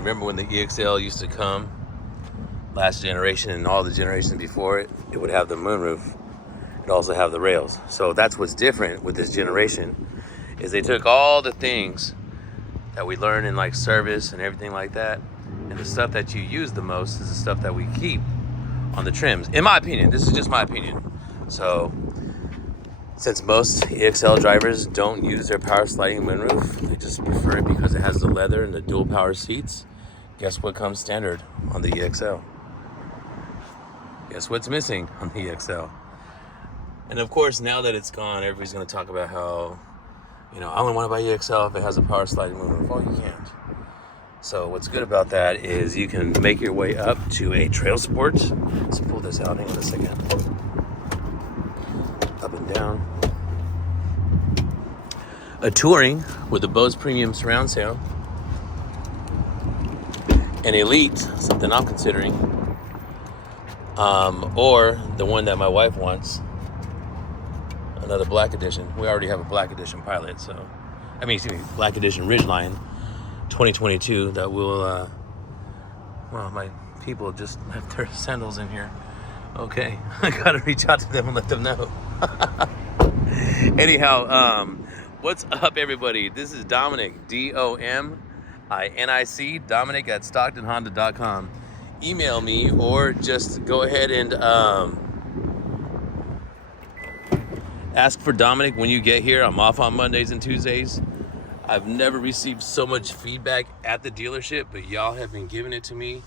Remember when the EXL used to come, last generation and all the generations before it, it would have the moonroof. It also have the rails. So that's what's different with this generation, is they took all the things that we learn in like service and everything like that, and the stuff that you use the most is the stuff that we keep on the trims. In my opinion, this is just my opinion. So since most EXL drivers don't use their power sliding moonroof, they just prefer it because it has the leather and the dual power seats. Guess what comes standard on the EXL? Guess what's missing on the EXL? And of course, now that it's gone, everybody's gonna talk about how, you know, I only wanna buy EXL if it has a power sliding moonroof. Oh, you can't. So what's good about that is you can make your way up to a trail sport. Let's pull this out, hang on a second. Up and down. A touring with the Bose Premium surround sound. An Elite, something I'm considering. Or the one that my wife wants, another Black Edition. We already have a Black Edition Pilot, so, Black Edition Ridgeline 2022 that will, well, my people just left their sandals in here. Okay, I gotta reach out to them and let them know. Anyhow, what's up, everybody? This is DOMiNiC, DOMiNiC, Dominic at StocktonHonda.com. Email me or just go ahead and ask for Dominic when you get here. I'm off on Mondays and Tuesdays. I've never received so much feedback at the dealership, but y'all have been giving it to me,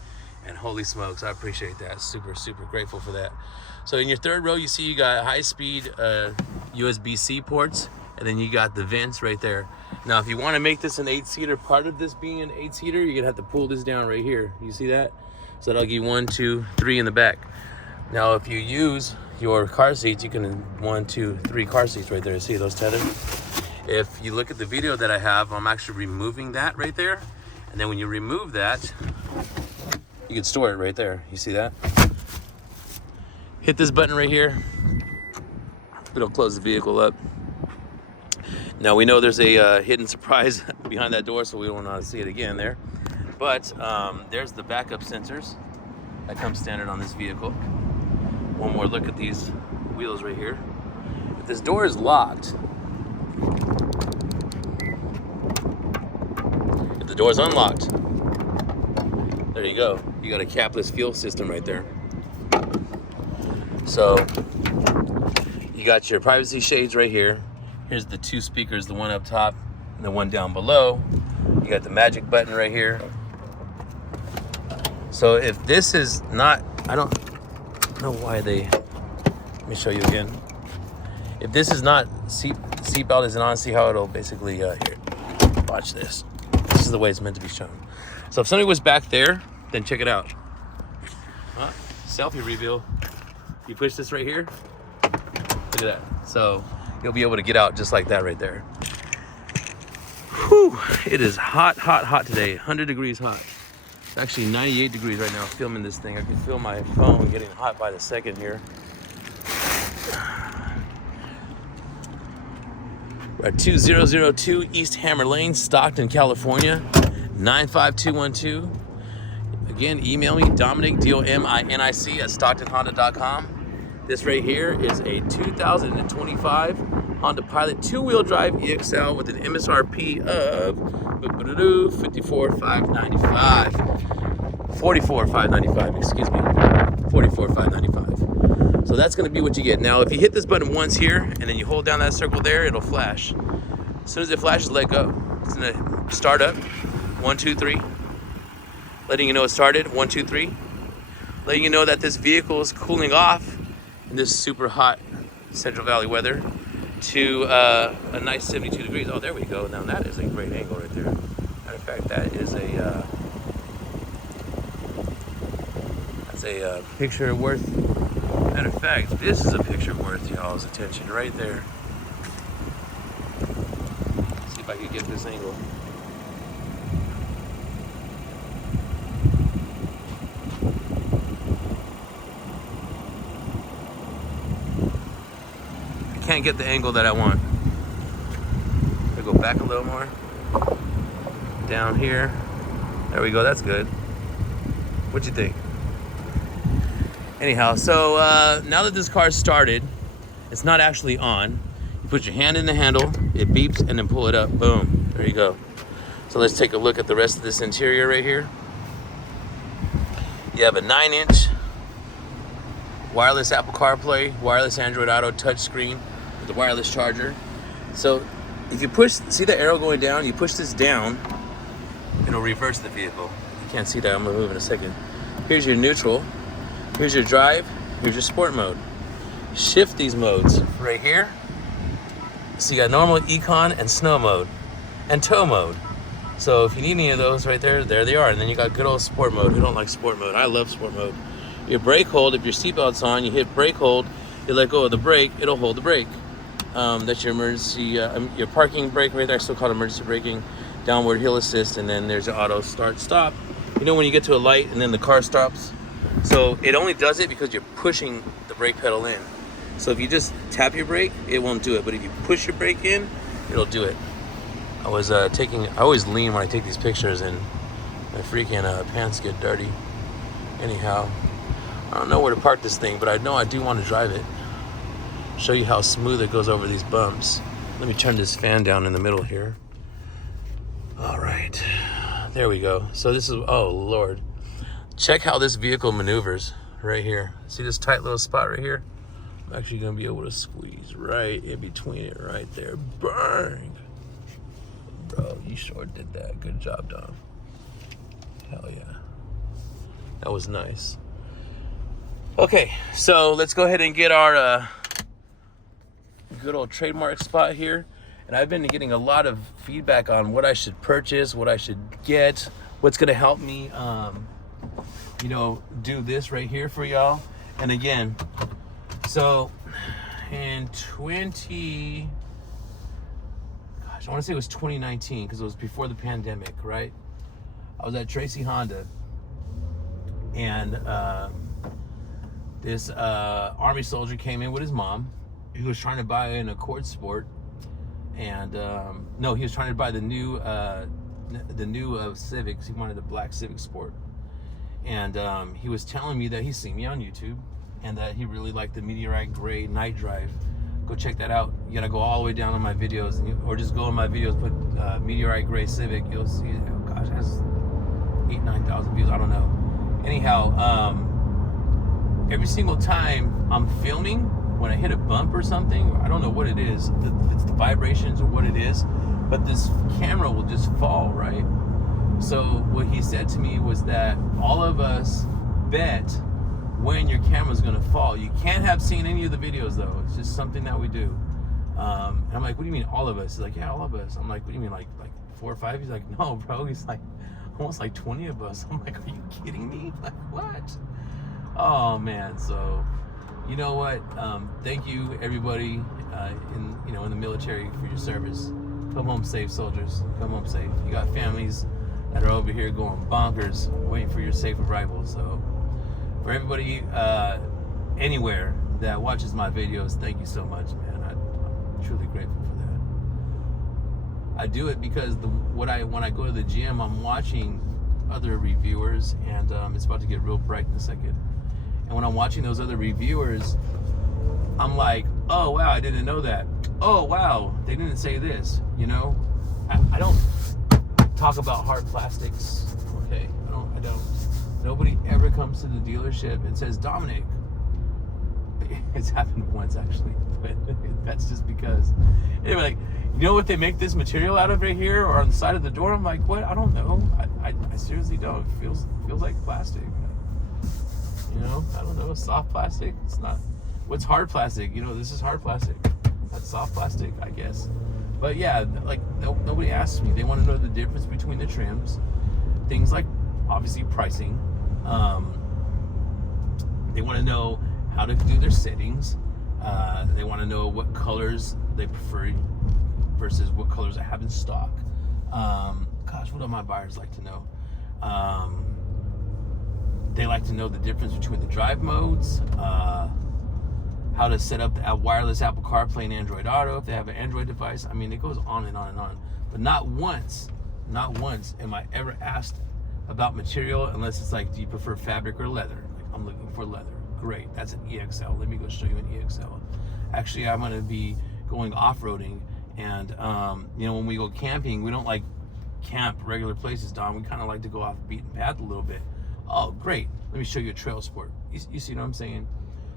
and holy smokes, I appreciate that. Super, super grateful for that. So in your third row, you see you got high-speed USB-C ports, and then you got the vents right there. Now, if you want to make this an 8-seater, part of this being an 8-seater, you're gonna have to pull this down right here. You see that? So that'll give you 1, 2, 3 in the back. Now, if you use your car seats, you can 1, 2, 3 car seats right there. See those tethers? If you look at the video that I have, I'm actually removing that right there. And then when you remove that, you can store it right there. You see that? Hit this button right here. It'll close the vehicle up. Now we know there's a hidden surprise behind that door, so we don't want to see it again there. But there's the backup sensors that come standard on this vehicle. One more look at these wheels right here. If this door is locked, if the door is unlocked, there you go. You got a capless fuel system right there. So you got your privacy shades right here. Here's the 2 speakers, the one up top and the one down below. You got the magic button right here. So if this is not, I don't know why they, let me show you again. If this is not, seatbelt isn't on, see how it'll basically, here, watch this. This is the way it's meant to be shown. So if somebody was back there, then check it out. Selfie reveal. You push this right here, look at that. So you'll be able to get out just like that right there. Whew, it is hot, hot, hot today. 100 degrees hot. It's actually 98 degrees right now filming this thing. I can feel my phone getting hot by the second here. We're at 2002 East Hammer Lane, Stockton, California, 95212. Again, email me, Dominic, DOMiNiC at StocktonHonda.com. This right here is a 2025 Honda Pilot 2-wheel drive EXL with an MSRP of $44,595, excuse me, $44,595. So that's going to be what you get. Now, if you hit this button once here and then you hold down that circle there, it'll flash. As soon as it flashes, let go. It's going to start up. 1, 2, 3. Letting you know it started. 1, 2, 3. Letting you know that this vehicle is cooling off in this super hot Central Valley weather to a nice 72 degrees. Oh, there we go. Now that is a great angle right there. Matter of fact, that is a picture worth. Matter of fact, this is a picture worth y'all's attention right there. Let's see if I can get this angle. Can't get the angle that I want. I go back a little more. Down here. There we go. That's good. What'd you think? Anyhow, so now that this car's started, it's not actually on. You put your hand in the handle, it beeps, and then pull it up. Boom. There you go. So let's take a look at the rest of this interior right here. You have a 9-inch wireless Apple CarPlay, wireless Android Auto touchscreen with the wireless charger. So if you push, see the arrow going down? You push this down, it'll reverse the vehicle. You can't see that, I'm gonna move in a second. Here's your neutral, here's your drive, here's your sport mode. Shift these modes right here. So you got normal, econ, and snow mode, and tow mode. So if you need any of those right there, there they are. And then you got good old sport mode. Who don't like sport mode? I love sport mode. Your brake hold, if your seatbelt's on, you hit brake hold, you let go of the brake, it'll hold the brake. That's your emergency, your parking brake right there. I still call it emergency braking. Downward hill assist, and then there's your auto start stop. You know when you get to a light and then the car stops? So it only does it because you're pushing the brake pedal in. So if you just tap your brake, it won't do it. But if you push your brake in, it'll do it. I always lean when I take these pictures and my freaking pants get dirty. Anyhow, I don't know where to park this thing, but I know I do want to drive it. Show you how smooth it goes over these bumps. Let me turn this fan down in the middle here. All right, there we go. So this is, oh Lord. Check how this vehicle maneuvers right here. See this tight little spot right here? I'm actually gonna be able to squeeze right in between it right there. Bang! Bro, you sure did that. Good job, Dom. Hell yeah. That was nice. Okay, so let's go ahead and get our good old trademark spot here. And I've been getting a lot of feedback on what I should purchase, what I should get, what's gonna help me, you know, do this right here for y'all. And again, so in I want to say it was 2019 because it was before the pandemic, right? I was at Tracy Honda, and this Army soldier came in with his mom. He was trying to buy an Accord Sport, and no, he was trying to buy the new Civics. He wanted a black Civic Sport, and he was telling me that he's seen me on YouTube and that he really liked the Meteorite Gray Night Drive. Go check that out. You gotta go all the way down on my videos, or just go in my videos, put Meteorite Gray Civic. You'll see, oh gosh, it has 8,000-9,000 views. I don't know. Anyhow, every single time I'm filming, when I hit a bump or something, I don't know what it is. It's the vibrations or what it is, but this camera will just fall, right? So what he said to me was that all of us bet when your camera's gonna fall. You can't have seen any of the videos though. It's just something that we do. And I'm like, what do you mean all of us? He's like, yeah, all of us. I'm like, what do you mean, like 4 or 5? He's like, no, bro. He's like, almost like 20 of us. I'm like, are you kidding me? Like, what? Oh man. So, you know what? Thank you everybody in the military for your service. Come home safe, soldiers. Come home safe. You got families that are over here going bonkers, waiting for your safe arrival. So, for everybody anywhere that watches my videos, thank you so much, man. I'm truly grateful for that. I do it because when I go to the gym, I'm watching other reviewers, and it's about to get real bright in a second. And when I'm watching those other reviewers, I'm like, oh wow, I didn't know that. Oh wow, they didn't say this. You know, I don't talk about hard plastics. Okay, I don't. Nobody ever comes to the dealership and says, DOMiNiC. It's happened once actually, but that's just because. Anyway, like, you know what they make this material out of right here or on the side of the door? I'm like, what? I don't know. I seriously don't. It feels like plastic. You know, I don't know. Soft plastic. It's not. What's hard plastic? You know, this is hard plastic. That's soft plastic, I guess. But yeah, like nobody asks me. They want to know the difference between the trims. Things like obviously pricing. They want to know how to do their settings. They want to know what colors they prefer versus what colors I have in stock. Gosh, what do my buyers like to know? They like to know the difference between the drive modes, how to set up the wireless Apple CarPlay and Android Auto if they have an Android device. I mean, it goes on and on and on. But not once am I ever asked about material unless it's like, do you prefer fabric or leather? Like, I'm looking for leather. Great, that's an EXL. Let me go show you an EXL. Actually, I'm gonna be going off-roading, and you know, when we go camping, we don't like camp regular places, Don. We kind of like to go off the beaten path a little bit. Oh, great. Let me show you a trail sport. You see what I'm saying?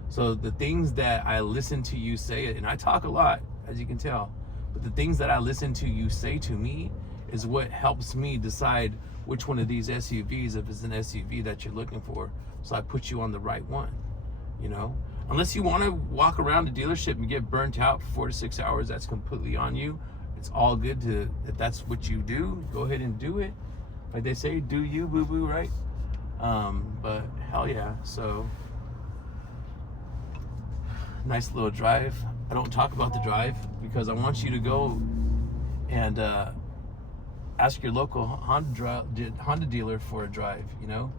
So the things that I listen to you say, and I talk a lot, as you can tell, but the things that I listen to you say to me is what helps me decide which one of these SUVs, if it's an SUV that you're looking for, so I put you on the right one, you know? Unless you want to walk around the dealership and get burnt out for 4 to 6 hours, that's completely on you. It's all good to, if that's what you do, go ahead and do it. Like they say, do you, boo-boo, right? But hell yeah, so nice little drive. I don't talk about the drive because I want you to go and ask your local Honda dealer for a drive, you know?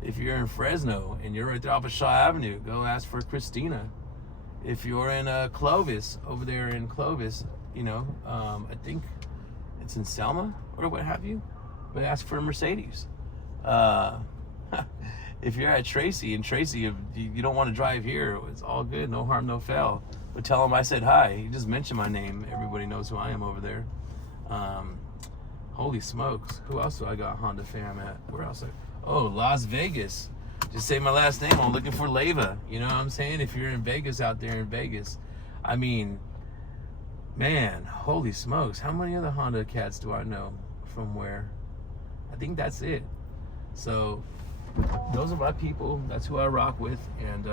If you're in Fresno and you're right there off of Shaw Avenue, go ask for Christina. If you're in Clovis, over there in Clovis, you know, I think it's in Selma or what have you, but ask for a Mercedes. If you're at Tracy, and Tracy, if you don't want to drive here, it's all good, no harm, no foul. But tell them I said hi. You just mentioned my name. Everybody knows who I am over there. Holy smokes. Who else do I got Honda fam at? Where else? Oh, Las Vegas. Just say my last name. I'm looking for Leva. You know what I'm saying? If you're in Vegas, out there in Vegas. I mean, man, holy smokes. How many other Honda cats do I know from where? I think that's it. So those are my people. That's who I rock with. And,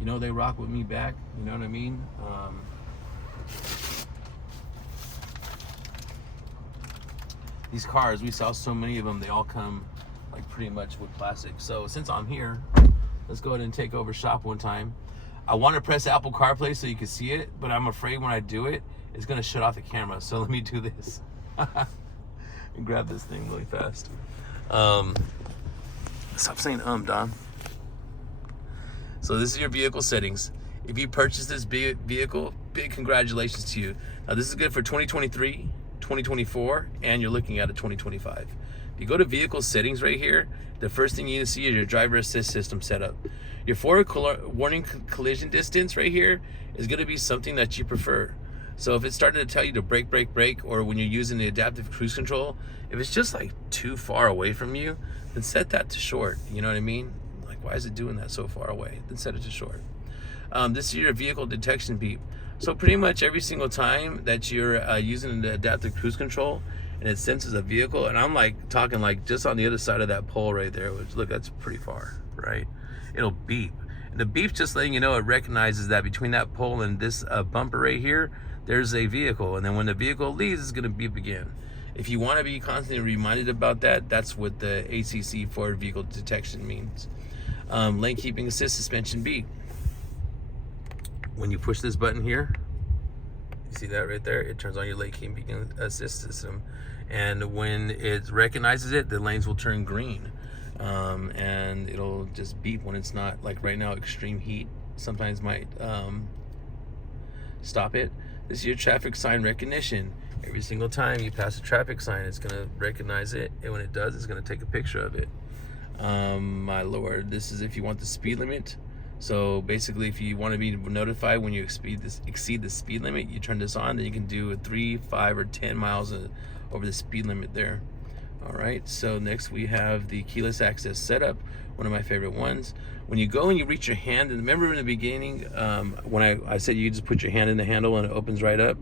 you know, they rock with me back. You know what I mean? These cars, we sell so many of them, they all come like pretty much with plastic. So since I'm here, let's go ahead and take over shop one time. I want to press Apple CarPlay so you can see it, but I'm afraid when I do it, it's going to shut off the camera. So let me do this. And grab this thing really fast. Stop saying Don. So this is your vehicle settings. If you purchase this vehicle, big congratulations to you. Now this is good for 2023, 2024, and you're looking at a 2025. If you go to vehicle settings right here, the first thing you need to see is your driver assist system setup. Your forward warning collision distance right here is going to be something that you prefer. So if it's starting to tell you to brake, or when you're using the adaptive cruise control, if it's just like too far away from you, then set that to short. You know what I mean? Like, why is it doing that so far away? Then set it to short. This is your vehicle detection beep. So pretty much every single time that you're using the adaptive cruise control and it senses a vehicle, and I'm like talking like just on the other side of that pole right there, which look, that's pretty far, right? It'll beep. And the beep's just letting you know it recognizes that between that pole and this bumper right here, there's a vehicle. And then when the vehicle leaves, it's gonna beep again. If you wanna be constantly reminded about that, that's what the ACC forward vehicle detection means. Lane keeping assist suspension beep. When you push this button here, you see that right there? It turns on your lane keeping assist system. And when it recognizes it, the lanes will turn green. And it'll just beep when it's not, like right now, extreme heat sometimes might stop it. This is your traffic sign recognition. Every single time you pass a traffic sign, it's gonna recognize it, and when it does, it's gonna take a picture of it. My lord, this is if you want the speed limit. So basically, if you want to be notified when you exceed the speed limit, you turn this on, then you can do a 3, 5, or 10 miles over the speed limit there. All right, so next we have the keyless access setup, one of my favorite ones. When you go and you reach your hand, and remember in the beginning, when I said you just put your hand in the handle and it opens right up?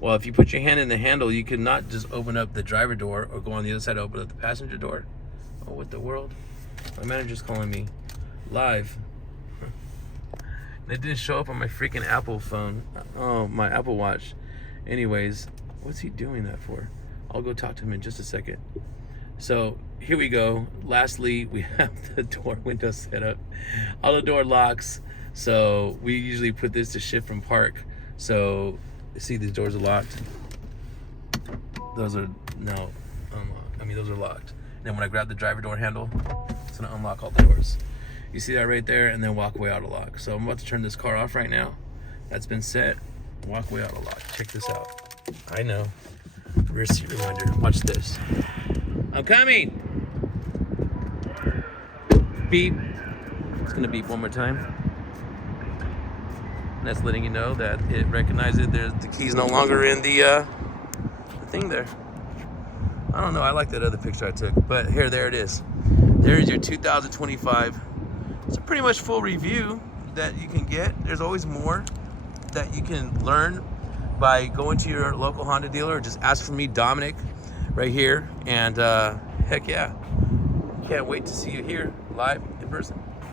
Well, if you put your hand in the handle, you could not just open up the driver door or go on the other side to open up the passenger door. Oh, what the world? My manager's calling me live. It didn't show up on my freaking Apple phone. Oh, my Apple Watch. Anyways, what's he doing that for? I'll go talk to him in just a second. So here we go. Lastly, we have the door window set up. All the door locks. So we usually put this to shift from park. So see, these doors are locked. Those are no unlocked. I mean, those are locked. And then when I grab the driver door handle, it's gonna unlock all the doors. You see that right there, and then walkway auto lock. So I'm about to turn this car off right now. That's been set. Walkway auto lock. Check this out. I know. receipt reminder. Watch this. I'm coming. Beep. It's gonna beep one more time. And that's letting you know that it recognizes the key's no longer in the thing there. I don't know, I like that other picture I took, but here, there it is. There's your 2025. It's a pretty much full review that you can get. There's always more that you can learn by going to your local Honda dealer, or just ask for me, DOMiNiC, right here. And heck yeah, can't wait to see you here live in person.